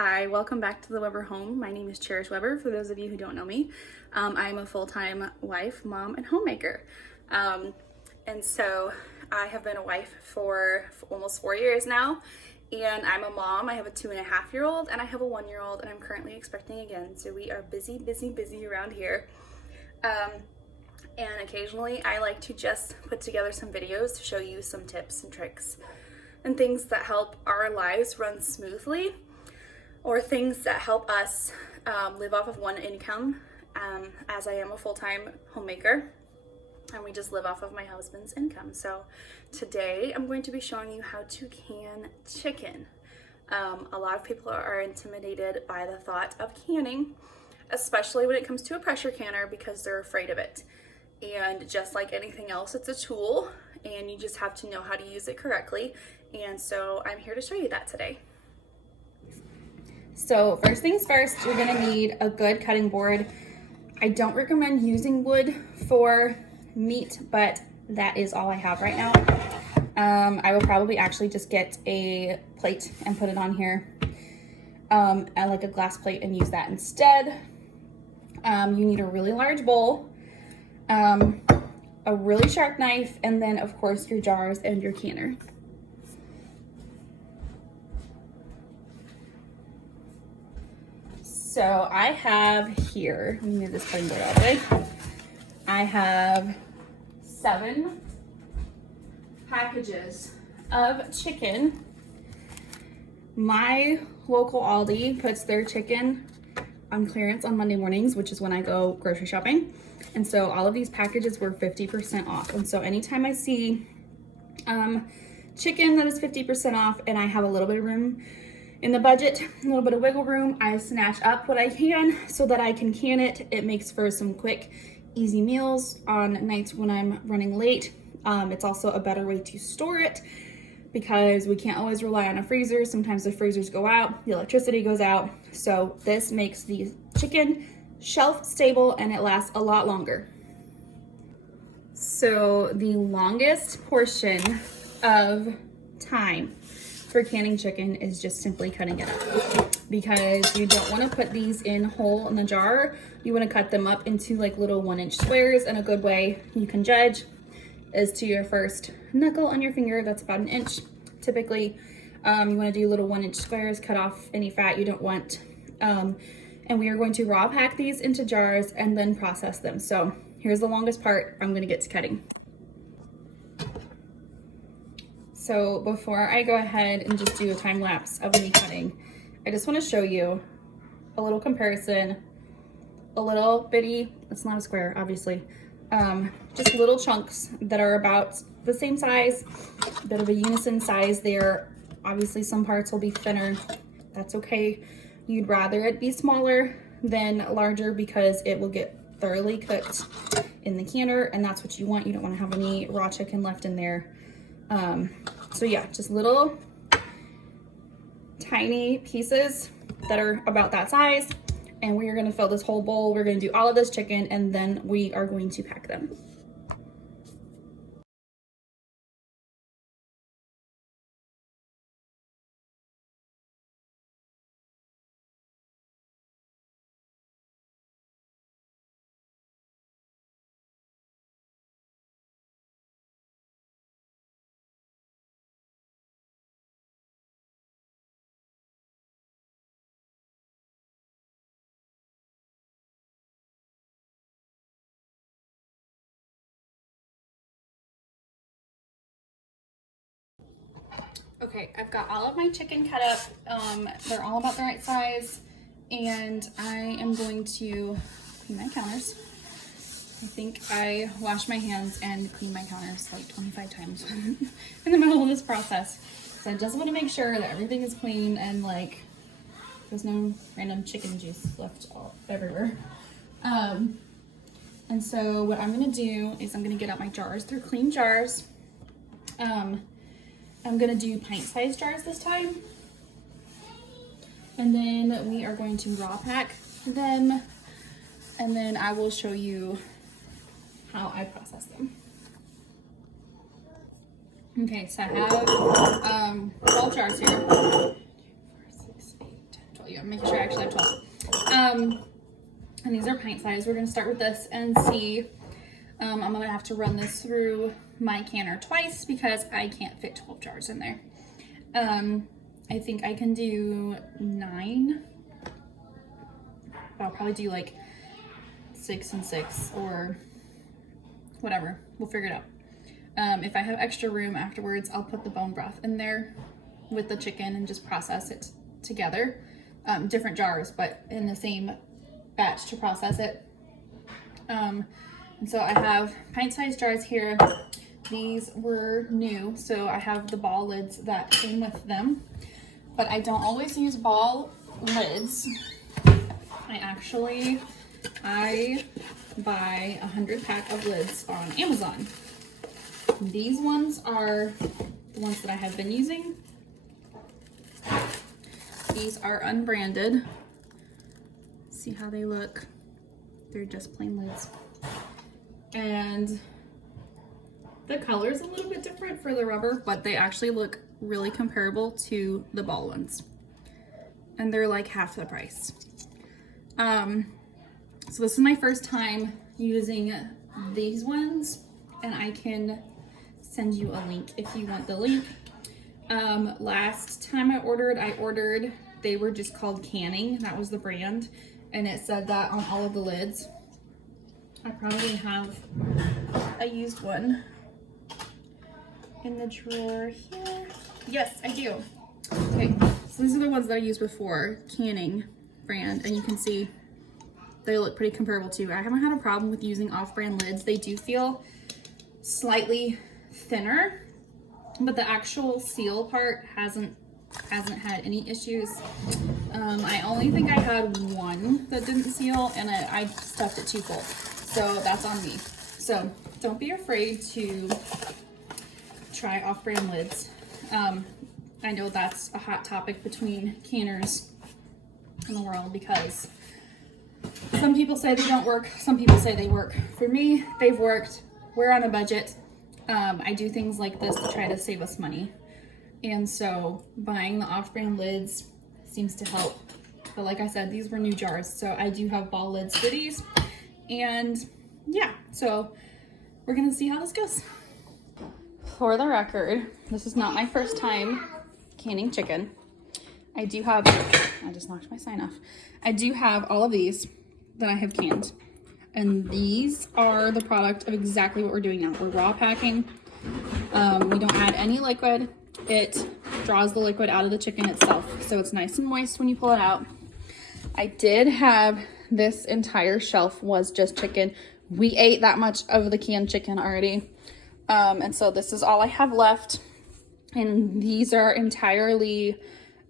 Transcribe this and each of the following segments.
Hi, welcome back to the Weber home. My name is Cherish Weber, for those of you who don't know me. I'm a full-time wife, mom, and homemaker. And so I have been a wife for almost 4 years now, and I'm a mom. I have a 2.5-year-old and I have a 1-year-old, and I'm currently expecting again. So we are busy around here. And occasionally I like to just put together some videos to show you some tips and tricks and things that help our lives run smoothly, or things that help us live off of one income, as I am a full-time homemaker and we just live off of my husband's income. So today I'm going to be showing you how to can chicken. A lot of people are intimidated by the thought of canning, especially when it comes to a pressure canner, because they're afraid of it. And just like anything else, it's a tool and you just have to know how to use it correctly. And so I'm here to show you that today. So first things first, you're gonna need a good cutting board. I don't recommend using wood for meat, but that is all I have right now. I will probably actually just get a plate and put it on here, and like a glass plate, and use that instead. You need a really large bowl, a really sharp knife, and then of course your jars and your canner. So I have here, let me move this cutting board out of the way. I have 7 packages of chicken. My local Aldi puts their chicken on clearance on Monday mornings, which is when I go grocery shopping. And so all of these packages were 50% off. And so anytime I see chicken that is 50% off and I have a little bit of room in the budget, a little bit of wiggle room, I snatch up what I can so that I can can it. It makes for some quick, easy meals on nights when I'm running late. It's also a better way to store it because we can't always rely on a freezer. Sometimes the freezers go out, the electricity goes out. So this makes the chicken shelf stable and it lasts a lot longer. So the longest portion of time for canning chicken is just simply cutting it up, because you don't want to put these in whole in the jar. You want to cut them up into like little 1-inch squares, and a good way you can judge is to your first knuckle on your finger. That's about 1 inch typically. You want to do little 1-inch squares, cut off any fat you don't want, and we are going to raw pack these into jars and then process them. So here's the longest part. I'm going to get to cutting. So before I go ahead and just do a time lapse of me cutting, I just want to show you a little comparison, a little bitty, it's not a square obviously, just little chunks that are about the same size, a bit of a unison size there. Obviously some parts will be thinner, that's okay. You'd rather it be smaller than larger because it will get thoroughly cooked in the canner, and that's what you want. You don't want to have any raw chicken left in there. So yeah, just little tiny pieces that are about that size, and we are going to fill this whole bowl. We're going to do all of this chicken and then we are going to pack them. Okay, I've got all of my chicken cut up. They're all about the right size, and I am going to clean my counters. I think I washed my hands and cleaned my counters like 25 times in the middle of this process. So I just want to make sure that everything is clean and like there's no random chicken juice left all everywhere. And so what I'm gonna do is I'm gonna get out my jars. They're clean jars. I'm gonna do pint-sized jars this time. And then we are going to raw pack them, and then I will show you how I process them. Okay, so I have 12 jars here. 4, 6, 8, 10, 12. Yeah, I'm making sure I actually have 12. And these are pint size. We're gonna start with this and see. I'm gonna have to run this through my canner twice because I can't fit 12 jars in there. I think I can do 9. I'll probably do like 6 and 6 or whatever. We'll figure it out. If I have extra room afterwards, I'll put the bone broth in there with the chicken and just process it together. Different jars, but in the same batch to process it. And so I have pint-sized jars here. These were new, so I have the ball lids that came with them. But I don't always use ball lids. I buy 100 pack of lids on Amazon. These ones are the ones that I have been using. These are unbranded. See how they look? They're just plain lids. And the color's a little bit different for the rubber, but they actually look really comparable to the ball ones. And they're like half the price. So this is my first time using these ones, and I can send you a link if you want the link. Last time I ordered, they were just called Canning. That was the brand, and it said that on all of the lids. I probably have a used one in the drawer here. Yes, I do. Okay, so these are the ones that I used before, Canning brand, and you can see they look pretty comparable too. I haven't had a problem with using off-brand lids. They do feel slightly thinner, but the actual seal part hasn't had any issues. I only think I had one that didn't seal, and I stuffed it too full, so that's on me. So don't be afraid to try off-brand lids. I know that's a hot topic between canners in the world because some people say they don't work, some people say they work. For me, they've worked. We're on a budget. I do things like this to try to save us money. And so buying the off-brand lids seems to help. But like I said, these were new jars, so I do have ball lids for these. And yeah, so we're gonna see how this goes. For the record, this is not my first time canning chicken. I just knocked my sign off. I do have all of these that I have canned. And these are the product of exactly what we're doing now. We're raw packing. We don't add any liquid. It draws the liquid out of the chicken itself. So it's nice and moist when you pull it out. I did have this entire shelf was just chicken. We ate that much of the canned chicken already. And so this is all I have left. And these are entirely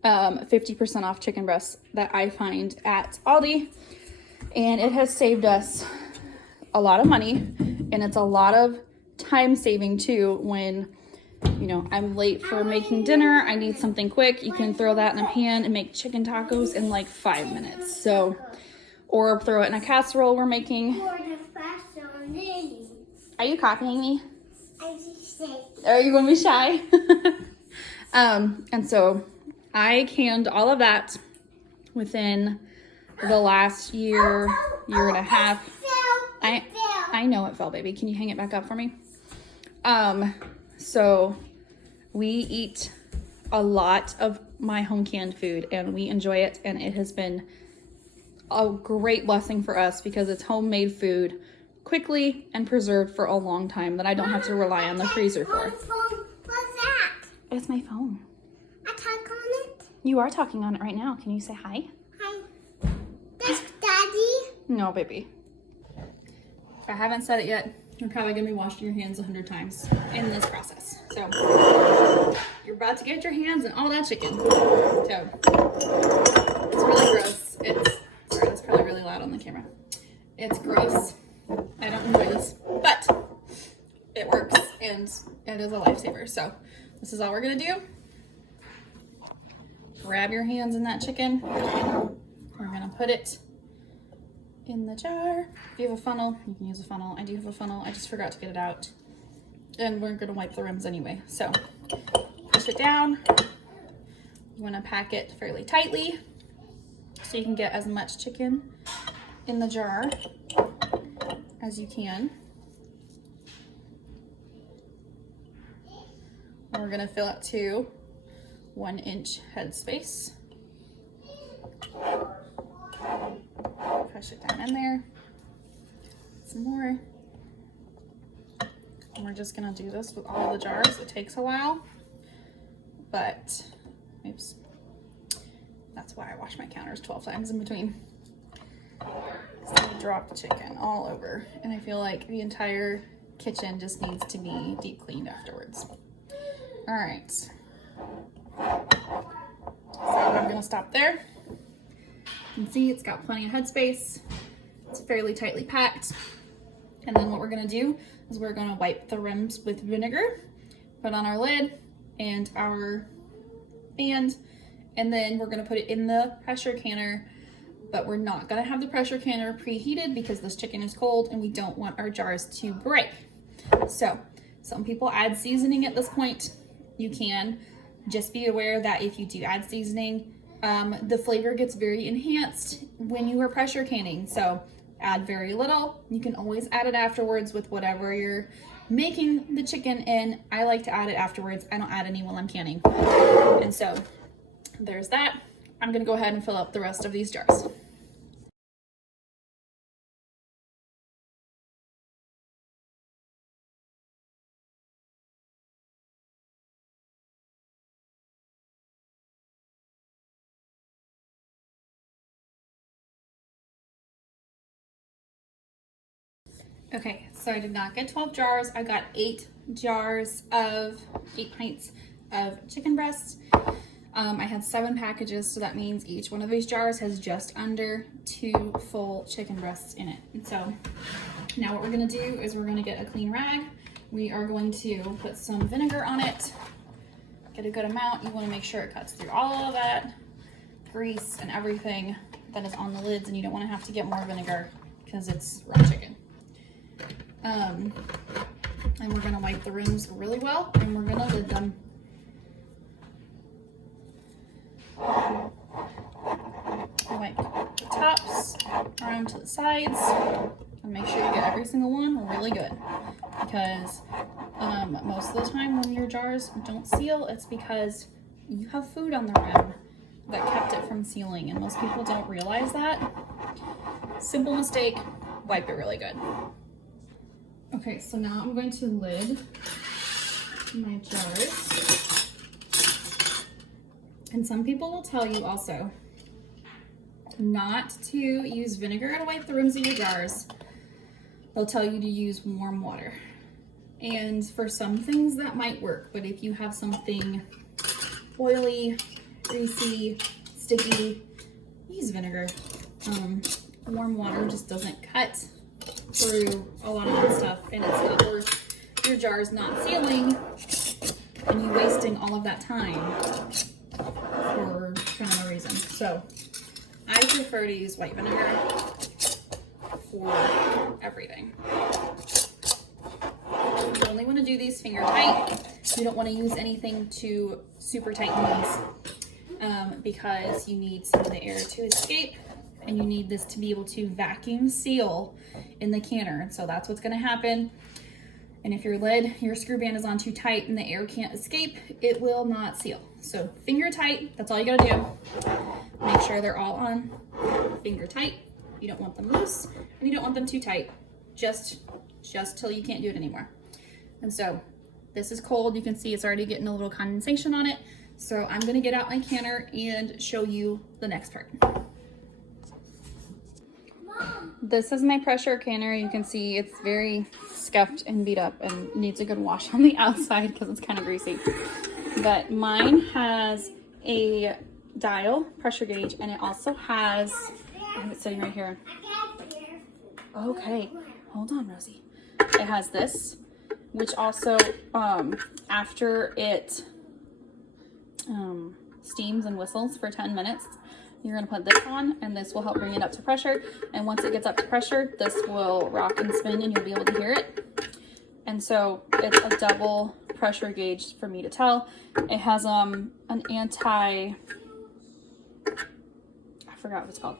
50% off chicken breasts that I find at Aldi. And it has saved us a lot of money, and it's a lot of time saving too when, you know, I'm late for making dinner, I need something quick. You can throw that in a pan and make chicken tacos in like 5 minutes. So, or throw it in a casserole we're making. Are you copying me? Are you gonna be shy? And so I canned all of that within the last year and a half. I know it fell, baby. Can you hang it back up for me? So we eat a lot of my home canned food and we enjoy it, and it has been a great blessing for us because it's homemade food, quickly and preserved for a long time that I don't have to rely on the freezer for. What's that? It's my phone. I talk on it? You are talking on it right now. Can you say hi? Hi. That's Daddy. No, baby. If I haven't said it yet, you're probably gonna be washing your hands 100 times in this process. So you're about to get your hands in all that chicken. So it's really gross. Sorry, that's probably really loud on the camera. It's gross. I don't enjoy this, but it works and it is a lifesaver. So this is all we're gonna do. Grab your hands in that chicken. We're gonna put it in the jar. If you have a funnel, you can use a funnel. I do have a funnel. I just forgot to get it out. And we're gonna wipe the rims anyway. So push it down. You wanna pack it fairly tightly. so you can get as much chicken in the jar as you can. And we're gonna fill up to 1 inch headspace. Push it down in there. Some more. And we're just gonna do this with all the jars. It takes a while, but oops. That's why I wash my counters 12 times in between. So I drop the chicken all over, and I feel like the entire kitchen just needs to be deep cleaned afterwards. All right. So I'm gonna stop there. You can see it's got plenty of headspace. It's fairly tightly packed. And then what we're gonna do is we're gonna wipe the rims with vinegar, put on our lid and our band, and then we're gonna put it in the pressure canner, but we're not gonna have the pressure canner preheated because this chicken is cold and we don't want our jars to break. So some people add seasoning at this point. You can. Just be aware that if you do add seasoning, the flavor gets very enhanced when you are pressure canning. So add very little. You can always add it afterwards with whatever you're making the chicken in. I like to add it afterwards. I don't add any while I'm canning. And so there's that. I'm gonna go ahead and fill up the rest of these jars. Okay, so I did not get 12 jars. I got 8 pints of chicken breasts. I had 7 packages, so that means each one of these jars has just under 2 full chicken breasts in it. And so now what we're gonna do is we're gonna get a clean rag. We are going to put some vinegar on it, get a good amount. You wanna make sure it cuts through all of that grease and everything that is on the lids, and you don't wanna have to get more vinegar because it's raw chicken. And we're gonna wipe the rims really well, and we're gonna lid them. Wipe the tops around to the sides, and make sure you get every single one really good, because most of the time when your jars don't seal, it's because you have food on the rim that kept it from sealing, and most people don't realize that. Simple mistake, wipe it really good. Okay, so now I'm going to lid my jars. And some people will tell you also not to use vinegar to wipe the rims of your jars. They'll tell you to use warm water. And for some things that might work, but if you have something oily, greasy, sticky, use vinegar. Warm water just doesn't cut through a lot of that stuff, and it's not worth your jars not sealing and you wasting all of that time for no reason. So I prefer to use white vinegar for everything. You only want to do these finger tight. You don't want to use anything to super tighten these because you need some of the air to escape, and you need this to be able to vacuum seal in the canner. And so that's what's gonna happen. And if your lid, your screw band is on too tight and the air can't escape, it will not seal. So finger tight, that's all you gotta do. Make sure they're all on finger tight. You don't want them loose and you don't want them too tight, just till you can't do it anymore. And so this is cold. You can see it's already getting a little condensation on it. So I'm gonna get out my canner and show you the next part. This is my pressure canner. You can see it's very scuffed and beat up and needs a good wash on the outside because it's kind of greasy. But mine has a dial pressure gauge, and it also has, I have it sitting right here. Okay, hold on, Rosie. It has this, which also, after it steams and whistles for 10 minutes, you're gonna put this on, and this will help bring it up to pressure. And once it gets up to pressure, this will rock and spin and you'll be able to hear it. And so it's a double pressure gauge for me to tell. It has an anti, I forgot what it's called.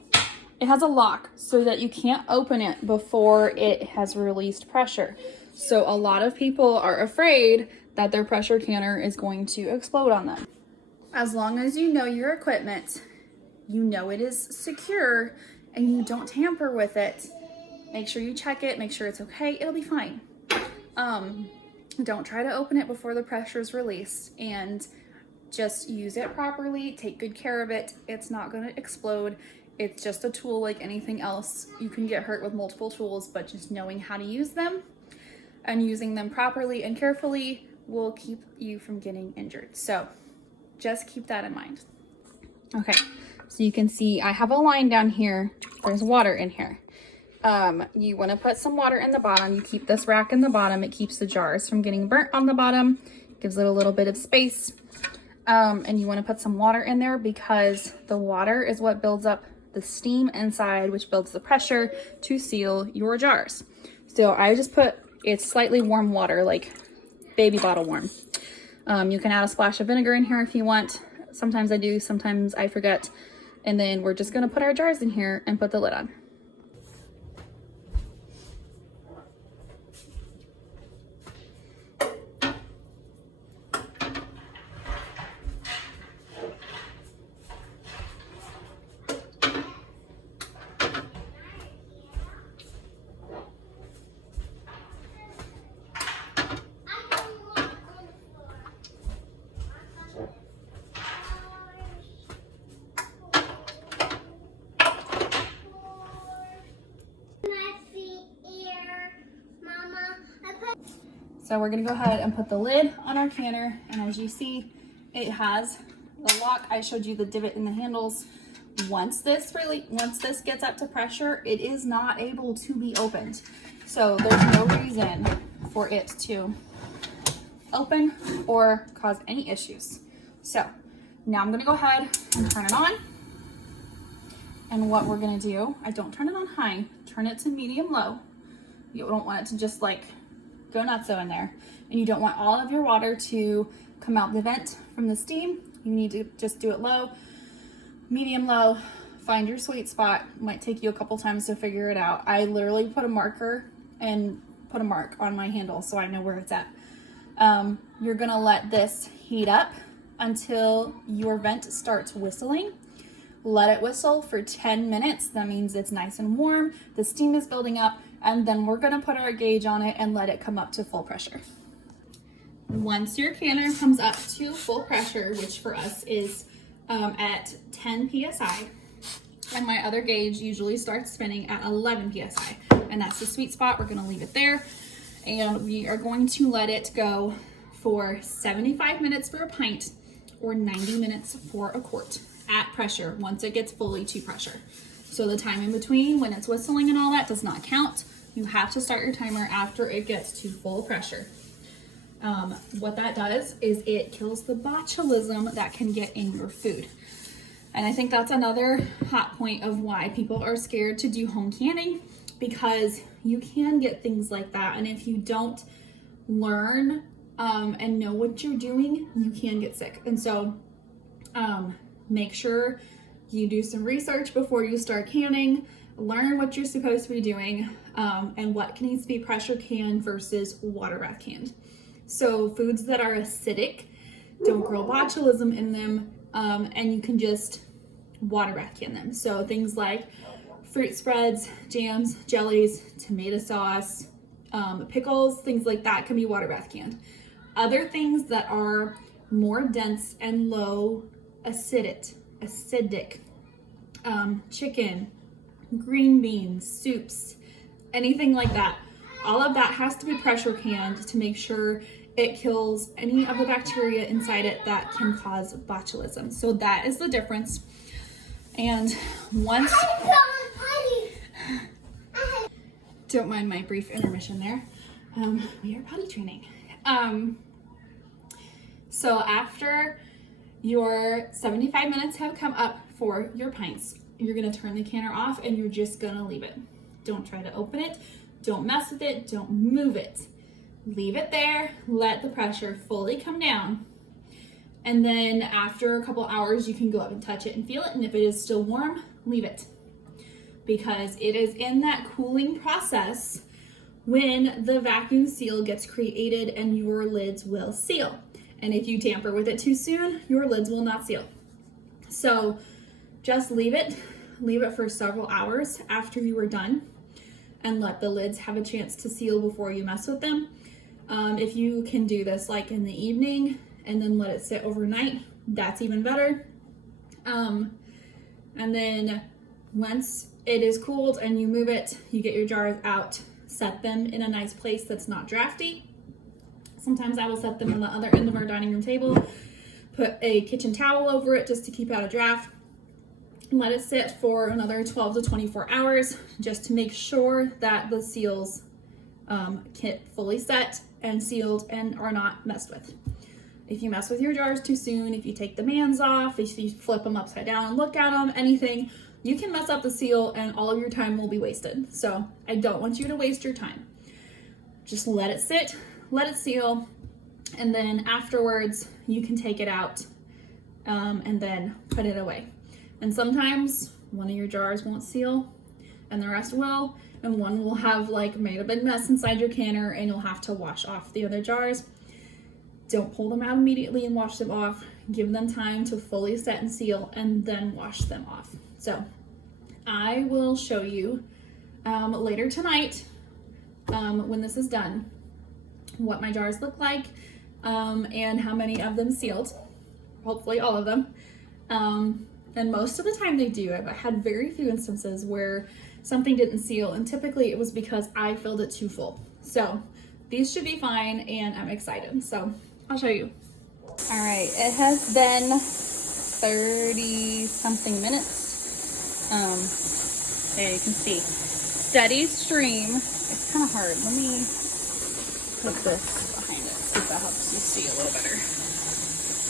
It has a lock so that you can't open it before it has released pressure. So a lot of people are afraid that their pressure canner is going to explode on them. As long as you know your equipment, you know it is secure, and you don't tamper with it, make sure you check it, make sure it's okay, it'll be fine. Don't try to open it before the pressure is released, and just use it properly, take good care of it. It's not gonna explode. It's just a tool like anything else. You can get hurt with multiple tools, but just knowing how to use them and using them properly and carefully will keep you from getting injured. So just keep that in mind. Okay, so you can see I have a line down here. There's water in here. You want to put some water in the bottom. You keep this rack in the bottom. It keeps the jars from getting burnt on the bottom. Gives it a little bit of space. And you want to put some water in there because the water is what builds up the steam inside, which builds the pressure to seal your jars. So I just put, it's slightly warm water, like baby bottle warm. You can add a splash of vinegar in here if you want. Sometimes I do, sometimes I forget. And then we're just gonna put our jars in here and put the lid on. So we're gonna go ahead and put the lid on our canner, and as you see, it has the lock. I showed you the divot in the handles. Once this gets up to pressure, it is not able to be opened. So there's no reason for it to open or cause any issues. So now I'm gonna go ahead and turn it on. And what we're gonna do, I don't turn it on high, turn it to medium low. You don't want it to just like go nutso in there. And you don't want all of your water to come out the vent from the steam. You need to just do it low, medium low, find your sweet spot. Might take you a couple times to figure it out. I literally put a marker and put a mark on my handle so I know where it's at. You're gonna let this heat up until your vent starts whistling. Let it whistle for 10 minutes. That means it's nice and warm, the steam is building up, and then we're gonna put our gauge on it and let it come up to full pressure. Once your canner comes up to full pressure, which for us is at 10 PSI, and my other gauge usually starts spinning at 11 PSI, and that's the sweet spot. We're gonna leave it there, and we are going to let it go for 75 minutes for a pint or 90 minutes for a quart at pressure once it gets fully to pressure. So the time in between when it's whistling and all that does not count. You have to start your timer after it gets to full pressure. What that does is it kills the botulism that can get in your food. And I think that's another hot point of why people are scared to do home canning, because you can get things like that. And if you don't learn and know what you're doing, you can get sick. And so make sure you do some research before you start canning, learn what you're supposed to be doing, and what needs to be pressure canned versus water bath canned. So foods that are acidic don't grow botulism in them, and you can just water bath can them. So things like fruit spreads, jams, jellies, tomato sauce, pickles, things like that can be water bath canned. Other things that are more dense and low acidic, chicken, green beans, soups, anything like that. All of that has to be pressure canned to make sure it kills any of the bacteria inside it that can cause botulism. So that is the difference. And once, don't mind my brief intermission there. We are potty training. So after your 75 minutes have come up for your pints, you're gonna turn the canner off and you're just gonna leave it. Don't try to open it. Don't mess with it. Don't move it. Leave it there. Let the pressure fully come down. And then after a couple hours, you can go up and touch it and feel it. And if it is still warm, leave it. Because it is in that cooling process when the vacuum seal gets created and your lids will seal. And if you tamper with it too soon, your lids will not seal. So just leave it for several hours after you are done and let the lids have a chance to seal before you mess with them. If you can do this like in the evening and then let it sit overnight, that's even better. And then once it is cooled and you move it, you get your jars out, set them in a nice place that's not drafty. Sometimes I will set them on the other end of our dining room table, put a kitchen towel over it just to keep out a draft, and let it sit for another 12 to 24 hours just to make sure that the seals get fully set and sealed and are not messed with. If you mess with your jars too soon, if you take the mans off, if you flip them upside down and look at them, anything, you can mess up the seal and all of your time will be wasted. So I don't want you to waste your time. Just let it sit, let it seal, and then afterwards you can take it out and then put it away. And sometimes one of your jars won't seal and the rest will, and one will have like made a big mess inside your canner and you'll have to wash off the other jars. Don't pull them out immediately and wash them off. Give them time to fully set and seal and then wash them off. So I will show you later tonight when this is done what my jars look like and how many of them sealed. Hopefully all of them. And most of the time they do. I've had very few instances where something didn't seal, and typically it was because I filled it too full. So these should be fine and I'm excited. So I'll show you. All right, it has been 30 something minutes. There you can see steady stream. It's kind of hard. Let me put this behind it, see if that helps you see a little better.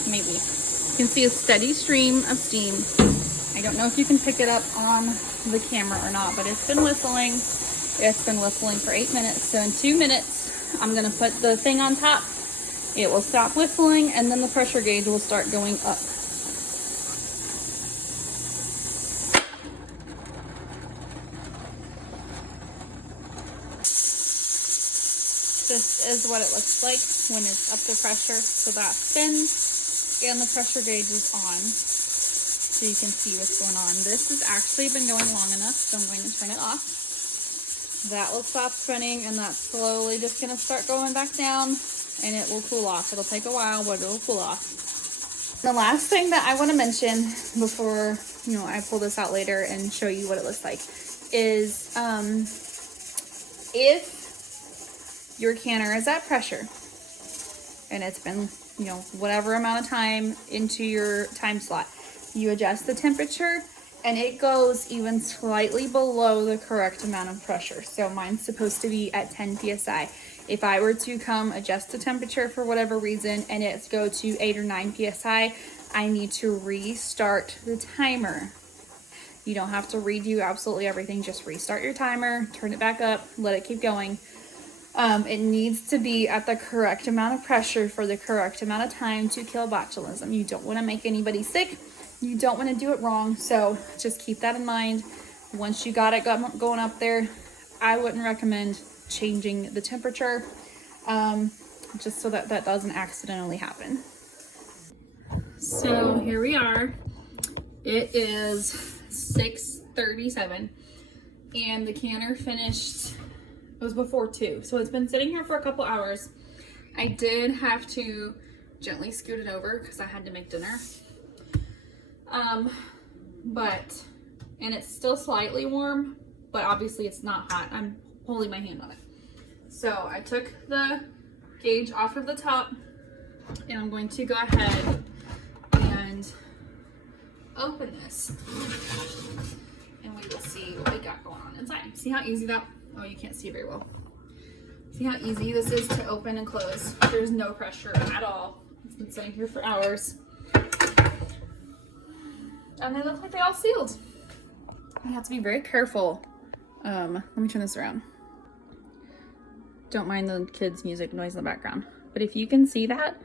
Maybe. You can see a steady stream of steam. I don't know if you can pick it up on the camera or not, but it's been whistling. It's been whistling for 8 minutes. So in 2 minutes, I'm gonna put the thing on top. It will stop whistling and then the pressure gauge will start going up. This is what it looks like when it's up to pressure. So that spins and the pressure gauge is on. So you can see what's going on. This has actually been going long enough, so I'm going to turn it off. That will stop spinning and that's slowly just gonna start going back down and it will cool off. It'll take a while, but it'll cool off. The last thing that I want to mention before, I pull this out later and show you what it looks like is if your canner is at pressure and it's been, whatever amount of time into your time slot, you adjust the temperature and it goes even slightly below the correct amount of pressure. So mine's supposed to be at 10 psi. If I were to come adjust the temperature for whatever reason and it's go to 8 or 9 psi, I need to restart the timer. You don't have to redo absolutely everything, just restart your timer, turn it back up, let it keep going. It needs to be at the correct amount of pressure for the correct amount of time to kill botulism. You don't want to make anybody sick. You don't want to do it wrong. So just keep that in mind. Once you got it going up there, I wouldn't recommend changing the temperature just so that doesn't accidentally happen. So here we are. It is 6:37 and the canner finished. It was before 2, so it's been sitting here for a couple hours. I did have to gently scoot it over because I had to make dinner. And it's still slightly warm, but obviously it's not hot. I'm holding my hand on it. So I took the gauge off of the top and I'm going to go ahead and open this and we will see what we got going on inside. See how easy that, oh, you can't see very well. See how easy this is to open and close. There's no pressure at all. It's been sitting here for hours. And they look like they all sealed. You have to be very careful. Let me turn this around. Don't mind the kids' music noise in the background. But if you can see that,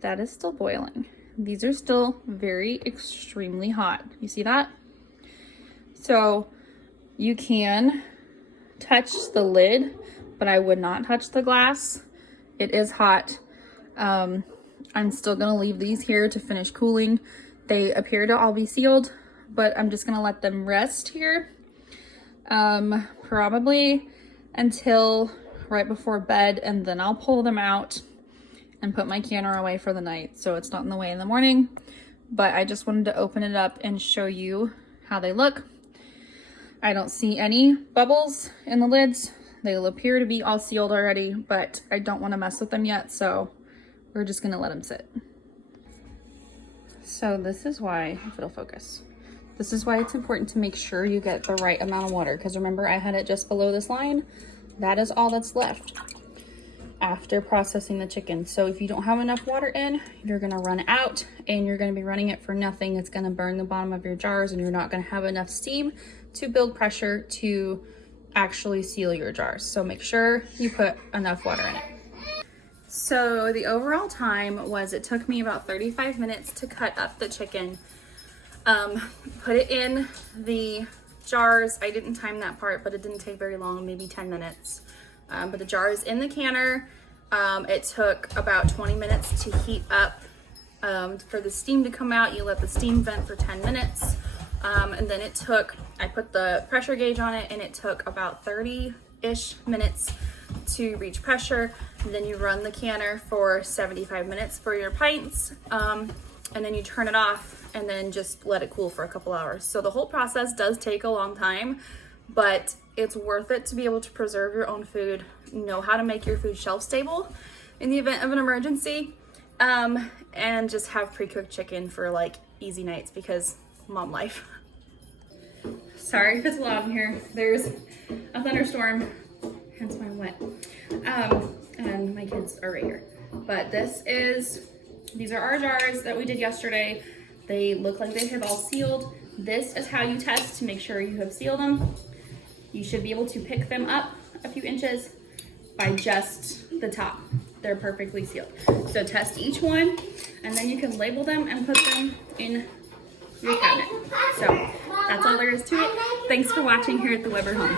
that is still boiling. these are still very extremely hot. You see that? So you can touch the lid, but I would not touch the glass. It is hot. I'm still gonna leave these here to finish cooling. They appear to all be sealed, but I'm just gonna let them rest here. Probably until right before bed, and then I'll pull them out and put my canner away for the night so it's not in the way in the morning. But I just wanted to open it up and show you how they look. I don't see any bubbles in the lids. They'll appear to be all sealed already, but I don't want to mess with them yet, so we're just gonna let them sit. So this is why, if it'll focus, this is why it's important to make sure you get the right amount of water, because remember I had it just below this line. That is all that's left after processing the chicken. So if you don't have enough water in, you're gonna run out and you're gonna be running it for nothing. It's gonna burn the bottom of your jars and you're not gonna have enough steam to build pressure to actually seal your jars. So make sure you put enough water in it. So the overall time was, it took me about 35 minutes to cut up the chicken. Put it in the jars. I didn't time that part, but it didn't take very long, maybe 10 minutes. But the jar is in the canner. It took about 20 minutes to heat up. For the steam to come out, you let the steam vent for 10 minutes. And then I put the pressure gauge on it, and it took about 30-ish minutes to reach pressure. And then you run the canner for 75 minutes for your pints. And then you turn it off and then just let it cool for a couple hours. So the whole process does take a long time, but it's worth it to be able to preserve your own food, know how to make your food shelf stable in the event of an emergency, and just have pre-cooked chicken for like easy nights, because mom life. Sorry if it's loud in here. There's a thunderstorm, hence why I'm wet. And my kids are right here. But these are our jars that we did yesterday. They look like they have all sealed. This is how you test to make sure you have sealed them. You should be able to pick them up a few inches by just the top. They're perfectly sealed. So test each one, and then you can label them and put them in your cabinet. So that's all there is to it. Thanks for watching here at the Weber home.